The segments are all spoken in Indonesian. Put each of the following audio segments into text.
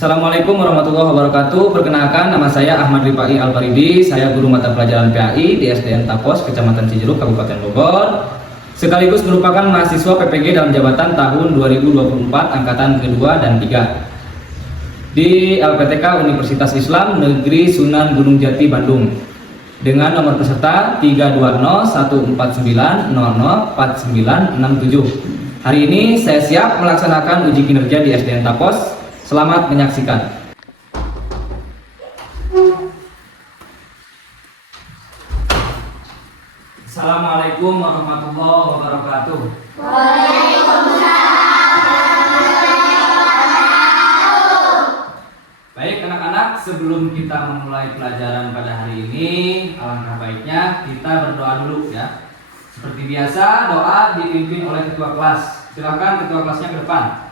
Assalamualaikum warahmatullahi wabarakatuh. Perkenalkan, nama saya Ahmad Rifai Al-Faridi. Saya guru mata pelajaran PAI di SDN Tapos, Kecamatan Cijeruk, Kabupaten Bogor. Sekaligus merupakan mahasiswa PPG dalam jabatan tahun 2024 angkatan kedua dan 3 di LPTK Universitas Islam Negeri Sunan Gunung Jati, Bandung. Dengan nomor peserta 320-149-004967. Hari ini saya siap melaksanakan uji kinerja di SDN Tapos. Selamat menyaksikan. Assalamualaikum warahmatullahi wabarakatuh. Baik anak-anak, sebelum kita memulai pelajaran pada hari ini, alangkah baiknya kita berdoa dulu ya. Seperti biasa, doa dipimpin oleh ketua kelas. Silakan ketua kelasnya ke depan.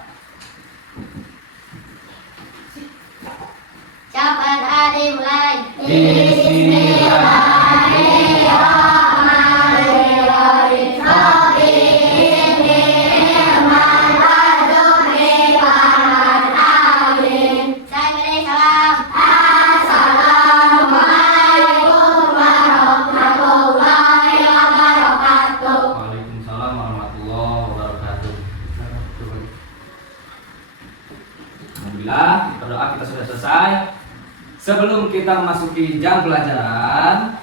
Kapan hari mulai? Bismillahirrahmanirrahim. Waalaikumsalam warahmatullahi wabarakatuh. Alhamdulillah, berdoa kita sudah selesai. Sebelum kita memasuki jam pelajaran,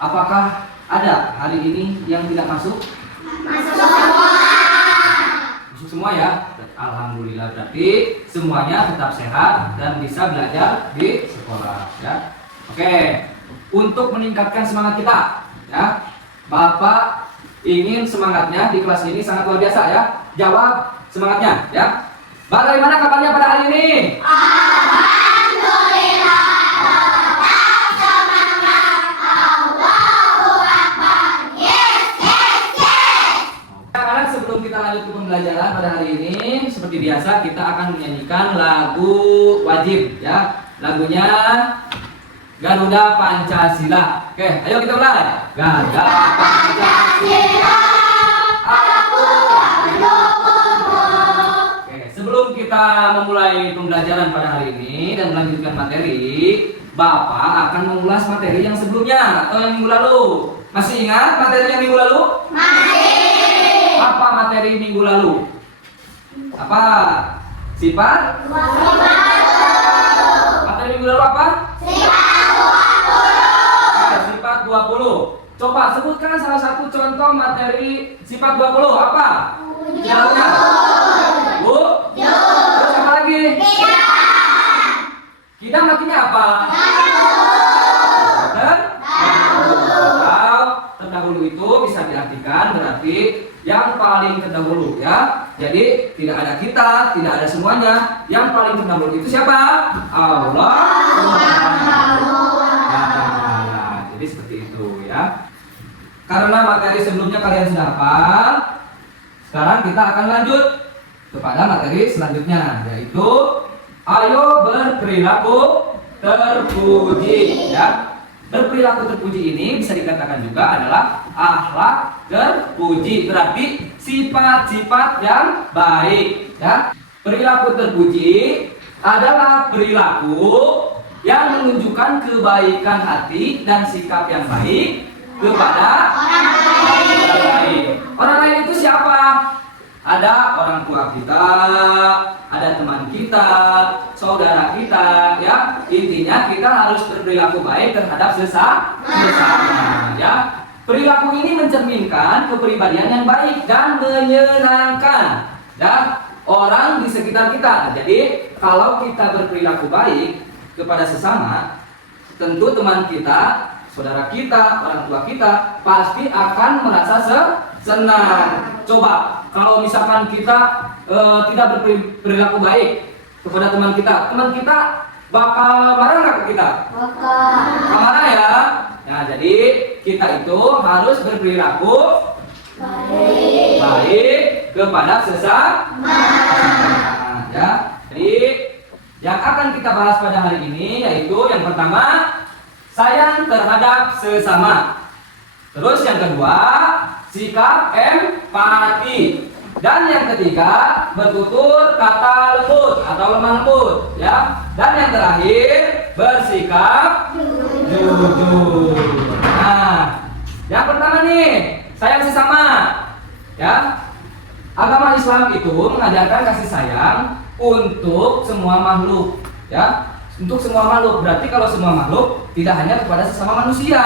apakah ada hari ini yang tidak masuk? Masuk semua. Masuk semua ya. Alhamdulillah, berarti semuanya tetap sehat dan bisa belajar di sekolah ya. Oke, untuk meningkatkan semangat kita ya, Bapak ingin semangatnya di kelas ini sangat luar biasa ya. Jawab semangatnya ya. Bagaimana kabarnya pada hari ini? Alhamdulillah, tetap semangat. Allahu Akbar. Yes, yes, yes. Sekarang sebelum kita lanjut ke pembelajaran pada hari ini, seperti biasa kita akan menyanyikan lagu wajib ya. Lagunya Garuda Pancasila. Oke, ayo kita mulai. Garuda Pancasila. Sebelum kita memulai pembelajaran pada hari ini dan melanjutkan materi, Bapak akan mengulas materi yang sebelumnya atau yang minggu lalu. Masih ingat materi yang minggu lalu? Masih. Apa materi minggu lalu? Apa? Sifat? Materi minggu lalu apa? Sifat 20. Coba sebutkan salah satu contoh materi sifat 20. Apa? Jawabnya. Bu? Terus apa lagi? Kidam artinya apa? Terdahulu itu bisa diartikan berarti yang paling terdahulu ya. Jadi tidak ada kita, tidak ada semuanya. Yang paling terdahulu itu siapa? Allah Subhanahu wa Ta'ala. Jadi seperti itu ya. Karena materi sebelumnya kalian sudah hafal, sekarang kita akan lanjut kepada materi selanjutnya, yaitu ayo berperilaku terpuji ya. Berperilaku terpuji ini bisa dikatakan juga adalah akhlak terpuji, berarti sifat-sifat yang baik ya. Perilaku terpuji adalah perilaku yang menunjukkan kebaikan hati dan sikap yang baik kepada orang lain. Orang lain itu siapa? Ada orang tua kita, ada teman kita, saudara kita, ya. Intinya kita harus berperilaku baik terhadap sesama, ya. Perilaku ini mencerminkan kepribadian yang baik dan menyenangkan, ya, orang di sekitar kita. Jadi, kalau kita berperilaku baik kepada sesama, tentu teman kita, saudara kita, orang tua kita pasti akan merasa senang. Coba kalau misalkan kita tidak berperilaku baik kepada teman kita bakal marah nggak ke kita? Bakal marah ya. Nah, jadi kita itu harus berperilaku baik kepada sesama. Ya. Jadi yang akan kita bahas pada hari ini yaitu yang pertama, sayang terhadap sesama. Terus yang kedua, sikap empati. Dan yang ketiga, bertutur kata lembut atau lemah lembut, ya. Dan yang terakhir, bersikap jujur. Nah, yang pertama nih, sayang sesama, ya. Agama Islam itu mengajarkan kasih sayang untuk semua makhluk, ya. Untuk semua makhluk, berarti kalau semua makhluk tidak hanya kepada sesama manusia,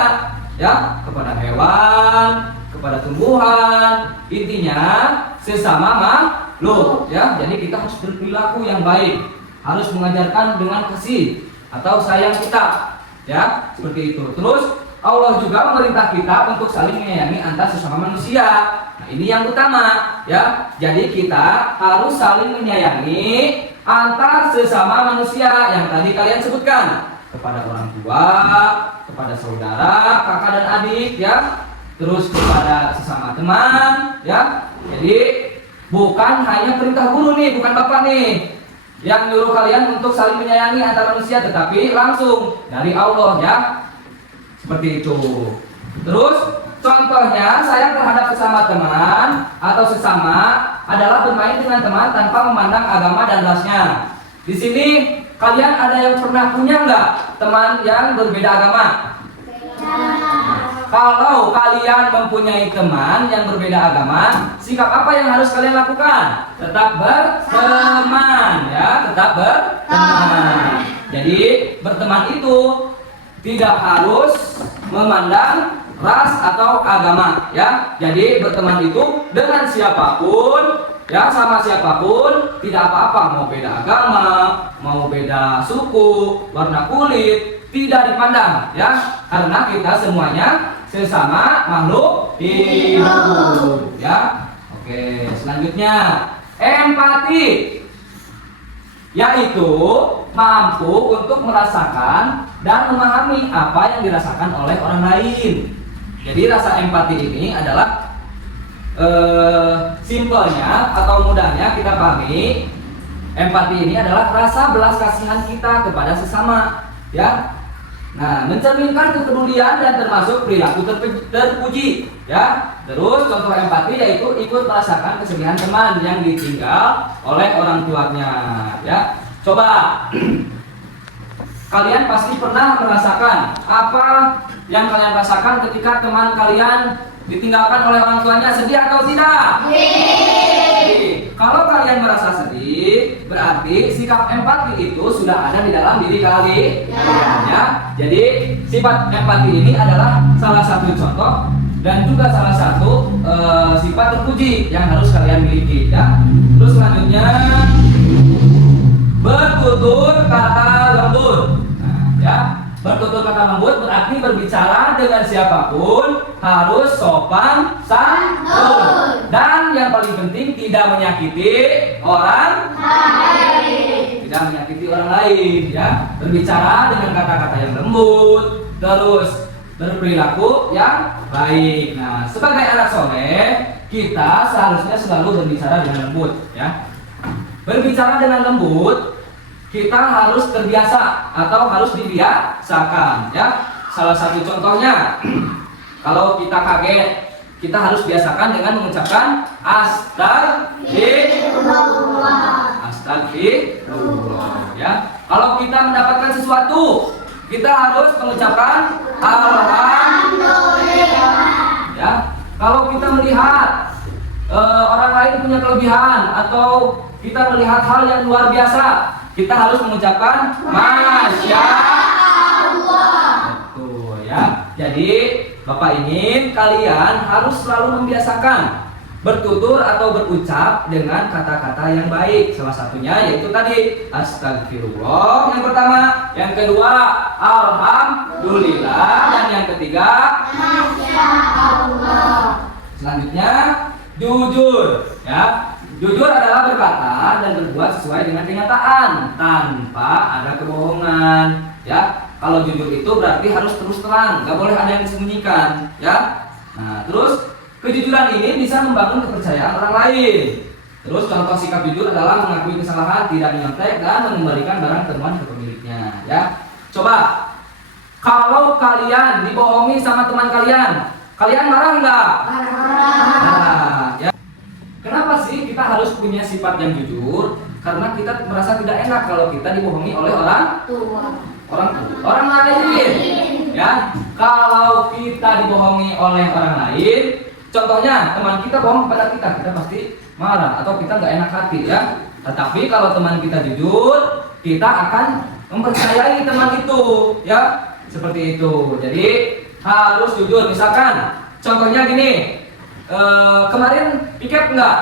ya, kepada hewan, kepada tumbuhan, intinya sesama makhluk, ya. Jadi kita harus berperilaku yang baik, harus mengajarkan dengan kasih atau sayang kita, ya, seperti itu. Terus Allah juga memerintah kita untuk saling menyayangi antar sesama manusia. Nah, ini yang utama, ya. Jadi kita harus saling menyayangi antar sesama manusia yang tadi kalian sebutkan, kepada orang tua, kepada saudara, kakak dan adik, ya. Terus kepada sesama teman, ya. Jadi bukan hanya perintah guru nih, bukan bapak nih yang nyuruh kalian untuk saling menyayangi antar manusia, tetapi langsung dari Allah, ya. Seperti itu. Terus contohnya sayang terhadap sesama teman atau sesama adalah bermain dengan teman tanpa memandang agama dan rasnya. Di sini kalian ada yang pernah punya nggak teman yang berbeda agama? Kalau kalian mempunyai teman yang berbeda agama, sikap apa yang harus kalian lakukan? Tetap berteman, ya, tetap berteman. Jadi berteman itu tidak harus memandang ras atau agama, ya. Jadi berteman itu dengan siapapun, ya, sama siapapun, tidak apa-apa, mau beda agama, mau beda suku, warna kulit, tidak dipandang, ya, karena kita semuanya sesama makhluk hidup, ya. Oke, selanjutnya empati, yaitu mampu untuk merasakan dan memahami apa yang dirasakan oleh orang lain. Jadi rasa empati ini adalah simpelnya atau mudahnya kita pahami, empati ini adalah rasa belas kasihan kita kepada sesama, ya. Nah, mencerminkan kepedulian dan termasuk perilaku terpuji, ya. Terus contoh empati yaitu ikut merasakan kesedihan teman yang ditinggal oleh orang tuanya, ya. Coba kalian pasti pernah merasakan apa yang kalian rasakan ketika teman kalian ditinggalkan oleh orang tuanya, sedih atau tidak? Kalau kalian merasa sedih, berarti sikap empati itu sudah ada di dalam diri kalian, ya. Jadi sifat empati ini adalah salah satu contoh dan juga salah satu sifat terpuji yang harus kalian miliki, ya. Terus selanjutnya bertutur kata lembut. Nah, ya, bertutur kata lembut berarti berbicara dengan siapapun harus sopan santun, dan yang paling penting tidak menyakiti orang lain. Tidak menyakiti orang lain, ya. Berbicara dengan kata-kata yang lembut, terus berperilaku yang baik. Nah, sebagai anak soleh, kita seharusnya selalu berbicara dengan lembut, ya. Berbicara dengan lembut, kita harus terbiasa atau harus dibiasakan, ya. Salah satu contohnya, kalau kita kaget, kita harus biasakan dengan mengucapkan astagfirullah. Astagfirullah, ya. Kalau kita mendapatkan sesuatu, kita harus mengucapkan alhamdulillah, ya. Kalau kita melihat orang lain punya kelebihan atau kita melihat hal yang luar biasa, kita harus mengucapkan masya Allah. Betul, ya. Jadi Bapak ingin kalian harus selalu membiasakan bertutur atau berucap dengan kata-kata yang baik. Salah satunya yaitu tadi astagfirullah yang pertama, yang kedua alhamdulillah, dan yang ketiga masya Allah. Selanjutnya jujur, ya. Jujur adalah berkata dan berbuat sesuai dengan kenyataan tanpa ada kebohongan, ya. Kalau jujur itu berarti harus terus terang, nggak boleh ada yang disembunyikan, ya. Nah, terus kejujuran ini bisa membangun kepercayaan orang lain. Terus contoh sikap jujur adalah mengakui kesalahan, tidak menyontek, dan mengembalikan barang temuan ke pemiliknya, ya. Coba kalau kalian dibohongi sama teman kalian, kalian marah nggak? Marah. Nah, ya. Kenapa sih kita harus punya sifat yang jujur? Karena kita merasa tidak enak kalau kita dibohongi oleh orang lain. Ya, kalau kita dibohongi oleh orang lain, contohnya teman kita bohong kepada kita, kita pasti marah atau kita nggak enak hati ya. Tetapi kalau teman kita jujur, kita akan mempercayai teman itu, ya seperti itu. Jadi harus jujur. Misalkan, contohnya gini, kemarin piket nggak?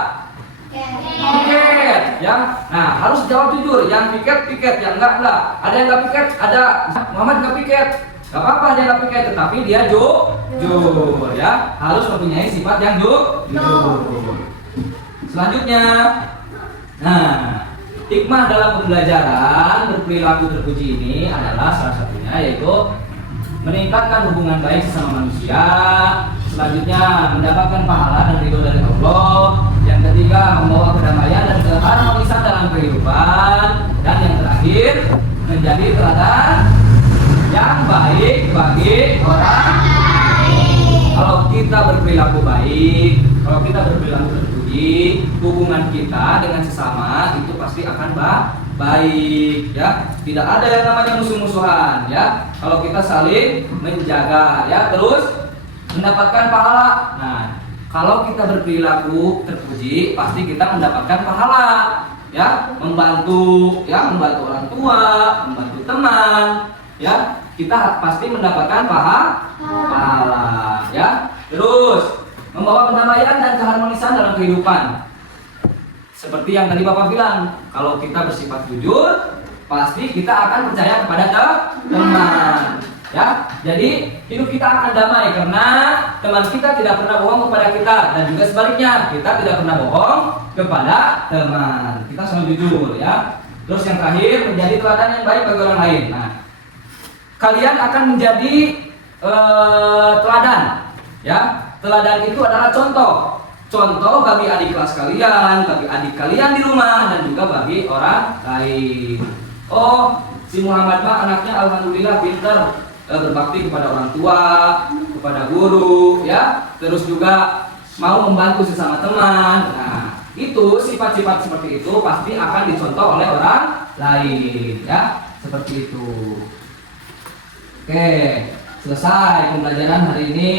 Piket, ya. Nah harus jawab jujur. Yang piket, yang enggak. Ada yang nggak piket, ada Muhammad nggak piket. Gak apa-apa dia nggak piket, tetapi dia jujur, ya. Harus mempunyai sifat yang jujur. Selanjutnya, nah, hikmah dalam pembelajaran berperilaku terpuji ini adalah salah satunya yaitu meningkatkan hubungan baik sesama manusia. Selanjutnya, mendapatkan pahala dan ridho dari Allah. Yang ketiga, membawa kedamaian dan keharmonisan dalam kehidupan. Dan yang terakhir, menjadi teladan yang baik bagi orang lain. Kalau kita berperilaku baik, kalau kita berperilaku terpuji, hubungan kita dengan sesama itu pasti akan baik, ya. Tidak ada yang namanya musuh-musuhan, ya. Kalau kita saling menjaga, ya, terus mendapatkan pahala. Nah, kalau kita berperilaku terpuji, pasti kita mendapatkan pahala, ya. Membantu orang tua, membantu teman, ya. Kita pasti mendapatkan pahala, ya. Terus membawa pendamaian dan keharmonisan dalam kehidupan. Seperti yang tadi Bapak bilang, kalau kita bersifat jujur, pasti kita akan percaya kepada teman, ya. Jadi hidup kita akan damai karena teman kita tidak pernah bohong kepada kita, dan juga sebaliknya, kita tidak pernah bohong kepada teman. Kita selalu jujur, ya. Terus yang terakhir, menjadi teladan yang baik bagi orang lain. Nah, kalian akan menjadi teladan, ya. Teladan itu adalah contoh bagi adik kelas kalian, bagi adik kalian di rumah, dan juga bagi orang lain. Oh, si Muhammad mah anaknya alhamdulillah pintar, berbakti kepada orang tua, kepada guru, ya. Terus juga mau membantu sesama teman. Nah, itu sifat-sifat seperti itu pasti akan dicontoh oleh orang lain, ya. Seperti itu. Oke, selesai pembelajaran hari ini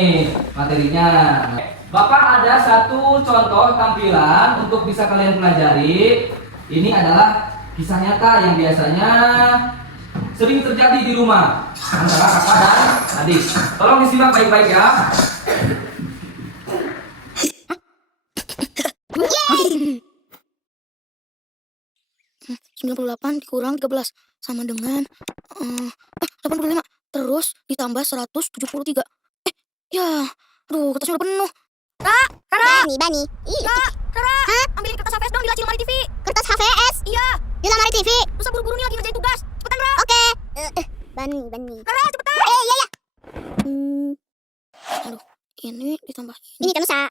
materinya. Bapak ada satu contoh tampilan untuk bisa kalian pelajari. Ini adalah kisah nyata yang biasanya sering terjadi di rumah antara kakak dan adik. Tolong disimak baik-baik ya. 98 dikurang 13 sama dengan 85. Terus ditambah 173. Ya, aduh, kertasnya udah penuh. Rara! Bani. Rara! Hah? Ambilin kertas HVS dong di laci lemari TV. Kertas HVS? Iya. Di lemari TV? Terus buru-buru nih lagi ngerjain tugas. Cepetan, Ra. Oke. Bani. Rara, cepetan. Iya. Aduh, ini ditambah Ini kan Nusa.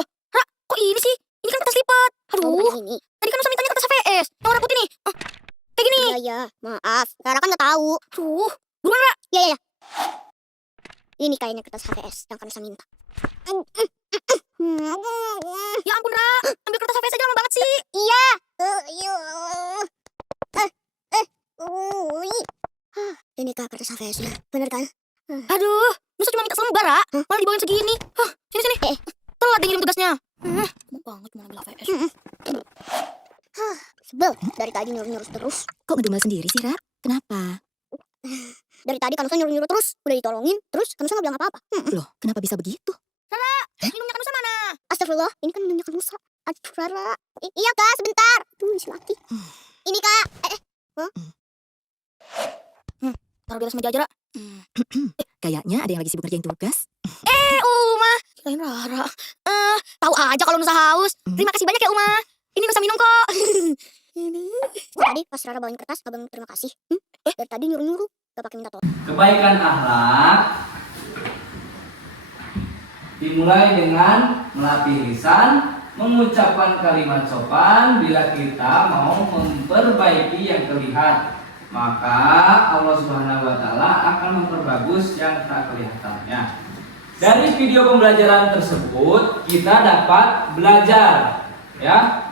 Loh, Ra, kok ini sih? Ini kan kertas lipat. Aduh, Ini. tadi kan Nusa mintanya kertas HVS. Yang warna putih nih. Kayak gini. Iya. Maaf. Rara kan nggak tahu. Aduh, buruan, Ra. Iya. Ini kayaknya kertas HVS yang kan Nusa minta. Ya ampun, Ra. Ambil kertas HVS aja lama banget sih. Iya. Ini kak kertas HVS-nya. Bener kan? Aduh, Nusa cuma minta selembar, Ra. Malah dibawain segini. Sini. Telat dia ngirim tugasnya. Mau banget cuma ambil HVS. Sebel. Dari tadi nyuruh terus. Kok ngedumel sendiri sih, Ra? Kenapa? Dari tadi kan Nusa nyuruh terus. Udah ditolongin. Terus kan Nusa nggak bilang apa-apa. Loh, kenapa bisa begitu? Minumnya kan Nusa mana? Astagfirullah. Ini kan minumnya kan Nusa. Aduh Rara. Iya kak sebentar. Tuh isi lagi. Ini kak. Taruh di atas meja aja, Ra. Kayaknya ada yang lagi sibuk ngerjain tugas. Uma. Kirain Rara. Tahu aja kalau Nusa haus. Terima kasih banyak ya, Uma. Ini Nusa minum kok. Tadi pas Rara bawain kertas, abang terima kasih. Dari tadi nyuruh. Gak pakai minta tolong. Kebaikan akhlak dimulai dengan melatih lisan, mengucapkan kalimat sopan. Bila kita mau memperbaiki yang terlihat, maka Allah Subhanahu wa Ta'ala akan memperbagus yang tak kelihatannya. Dari video pembelajaran tersebut, kita dapat belajar ya.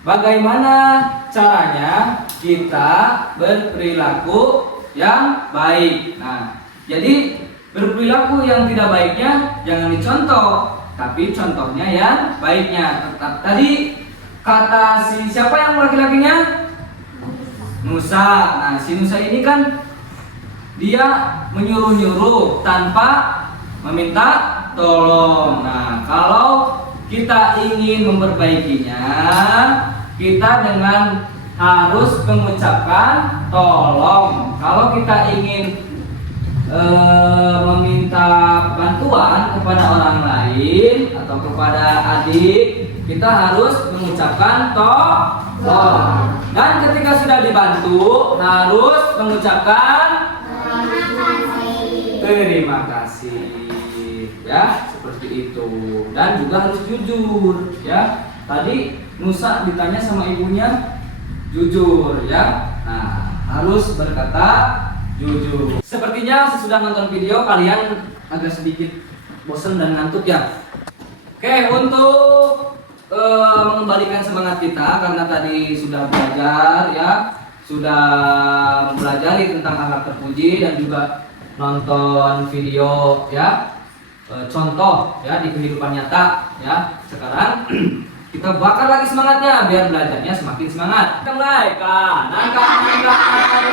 Bagaimana caranya kita berperilaku yang baik? Nah, jadi berperilaku yang tidak baiknya jangan dicontoh, tapi contohnya yang baiknya. Tetap tadi kata si siapa yang laki-lakinya? Nusa. Nah, si Nusa ini kan dia menyuruh-nyuruh tanpa meminta tolong. Nah, kalau kita ingin memperbaikinya, kita dengan harus mengucapkan tolong. Kalau kita ingin meminta bantuan kepada orang lain atau kepada adik, kita harus mengucapkan tolong. Dan ketika sudah dibantu, harus mengucapkan terima kasih. Ya, seperti itu. Dan juga harus jujur, ya. Tadi Nusa ditanya sama ibunya jujur, ya. Nah, harus berkata jujur. Sepertinya sesudah nonton video kalian agak sedikit bosan dan ngantuk ya. Oke, untuk mengembalikan semangat kita karena tadi sudah belajar ya, sudah mempelajari tentang akhlak terpuji dan juga nonton video ya, contoh ya di kehidupan nyata ya. Sekarang kita bakar lagi semangatnya biar belajarnya semakin semangat. Mulai kanan kanan kanan,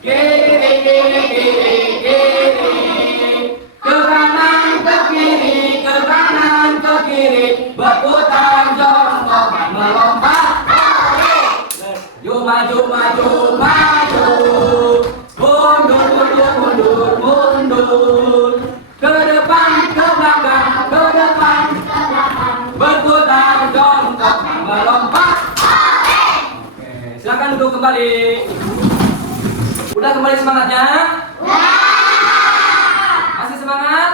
kiri kiri kiri kiri, ke kanan ke kiri, ke kanan ke kiri, berputar jongkok dan melompat. Maju maju maju maju, mundur mundur mundur mundur, ke depan ke belakang ke depan ke belakang, berputar jongkok dan melompat. Oke, silakan duduk kembali. Udah kembali semangatnya? Masih semangat?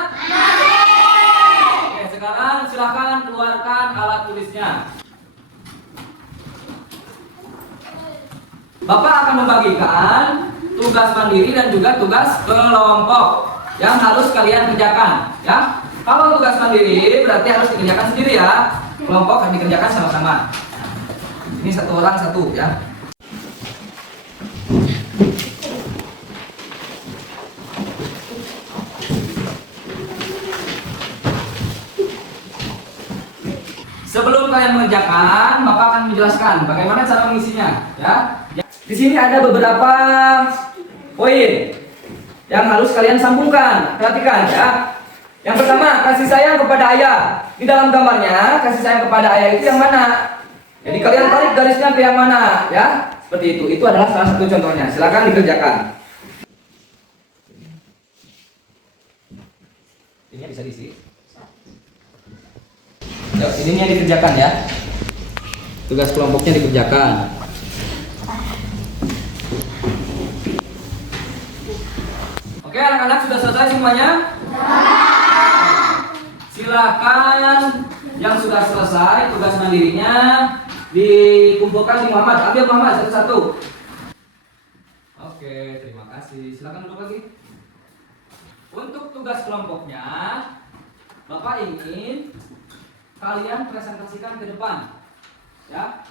Oke, sekarang silakan keluarkan alat tulisnya. Bapak akan membagikan tugas mandiri dan juga tugas kelompok yang harus kalian kerjakan, ya. Kalau tugas mandiri berarti harus dikerjakan sendiri ya. Kelompok harus dikerjakan sama-sama. Ini satu orang satu ya. Sebelum kalian mengerjakan, Bapak akan menjelaskan bagaimana cara mengisinya, ya. Di sini ada beberapa poin yang harus kalian sambungkan. Perhatikan ya. Yang pertama, kasih sayang kepada ayah. Di dalam gambarnya, kasih sayang kepada ayah itu yang mana? Jadi kalian tarik garisnya ke yang mana, ya? Seperti itu. Itu adalah salah satu contohnya. Silakan dikerjakan. Ini bisa diisi. Yuk, ininya dikerjakan ya. Tugas kelompoknya dikerjakan. Oke, anak-anak sudah selesai semuanya? Silakan yang sudah selesai tugas mandirinya dikumpulkan di Muhammad. Ambil Muhammad satu-satu. Oke, terima kasih. Silakan duduk lagi. Untuk tugas kelompoknya, Bapak ingin kalian presentasikan ke depan, ya.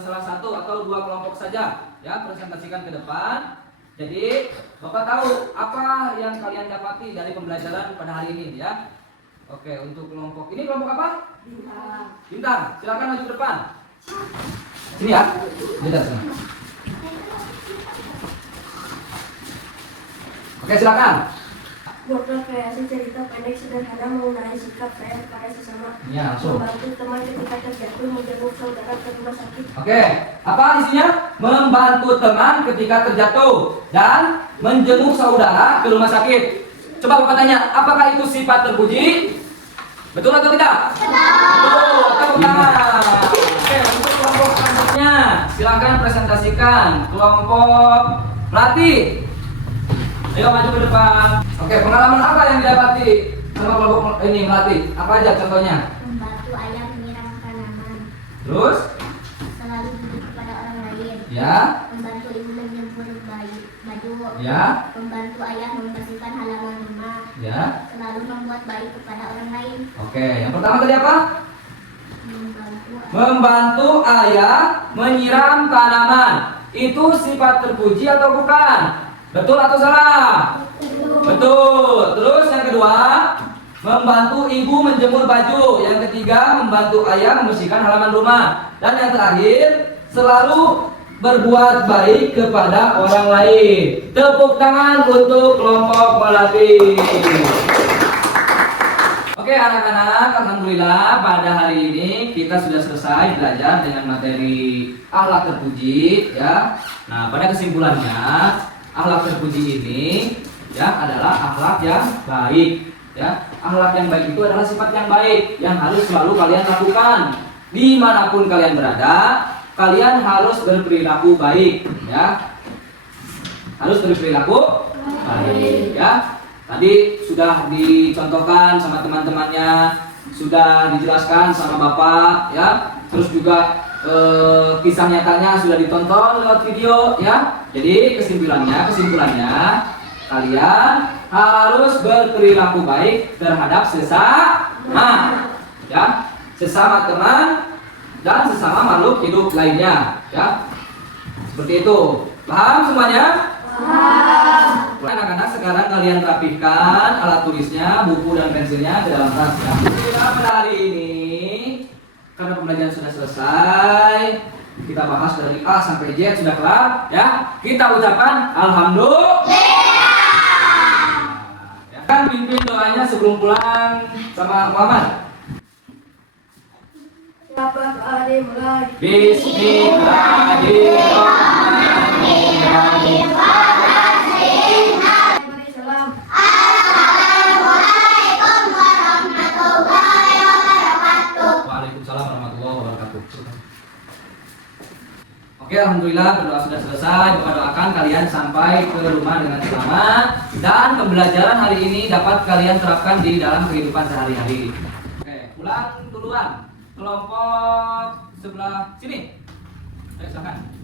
Salah satu atau dua kelompok saja, ya, presentasikan ke depan. Jadi Bapak tahu apa yang kalian dapati dari pembelajaran pada hari ini, ya. Oke, untuk kelompok ini kelompok apa? Bintang. Bintang. Silakan maju ke depan. Sini ya. Bintang sini. Oke, silakan. Buatlah kreasi cerita pendek sederhana mengenai sikap saya kepada sesama. Ya, langsung. Membantu teman ketika terjatuh, menjenguk saudara ke rumah sakit. Oke, apa isinya? Membantu teman ketika terjatuh dan menjenguk saudara ke rumah sakit. Coba Bapak tanya, apakah itu sifat terpuji? Betul atau tidak? Betul. Tepuk tangan. Oke, untuk kelompok selanjutnya, silakan presentasikan kelompok pelatih. Ayo maju ke depan. Oke, pengalaman apa yang didapati sama kelompok ini melatih? Apa aja contohnya? Membantu ayah menyiram tanaman. Terus? Selalu jujur kepada orang lain. Ya. Membantu ibu menjemur bayi baju, Ya, membantu ayah membersihkan halaman rumah, ya. selalu membuat baik kepada orang lain, Oke, yang pertama tadi apa? membantu Membantu ayah menyiram tanaman. Itu sifat terpuji atau bukan? Betul atau salah? Betul. Terus yang kedua, membantu ibu menjemur baju. Yang ketiga, membantu ayah membersihkan halaman rumah. Dan yang terakhir, selalu berbuat baik kepada orang lain. Tepuk tangan untuk kelompok melatih. Oke anak-anak, alhamdulillah pada hari ini kita sudah selesai belajar dengan materi akhlak terpuji ya. Nah, pada kesimpulannya, akhlak terpuji ini ya adalah akhlak yang baik ya. Akhlak yang baik itu adalah sifat yang baik yang harus selalu kalian lakukan. Dimanapun kalian berada, kalian harus berperilaku baik ya. Harus berperilaku baik ya. Tadi sudah dicontohkan sama teman-temannya, sudah dijelaskan sama Bapak ya. Terus juga kisah nyatanya sudah ditonton lewat video ya. Jadi kesimpulannya kalian harus berperilaku baik terhadap sesama ya, sesama teman dan sesama makhluk hidup lainnya ya. Seperti itu. Paham semuanya? Anak-anak, sekarang kalian rapihkan alat tulisnya, buku dan pensilnya ke dalam tas ya. Pada hari ini karena pembelajaran sudah selesai, kita bahas dari A sampai Z sudah kelar ya. Kita ucapkan alhamdulillah. Ya, kan pimpin doanya sebelum pulang sama Muhammad. Bapak Ade mulai. Bismillahirrahmanirrahim. Salam. Waalaikumsalam warahmatullahi wabarakatuh. Oke, alhamdulillah berdoa sudah selesai. Bapak doakan kalian sampai ke rumah dengan selamat dan pembelajaran hari ini dapat kalian terapkan di dalam kehidupan sehari-hari. Oke, pulang duluan. Kelompok sebelah sini. Ayo silakan.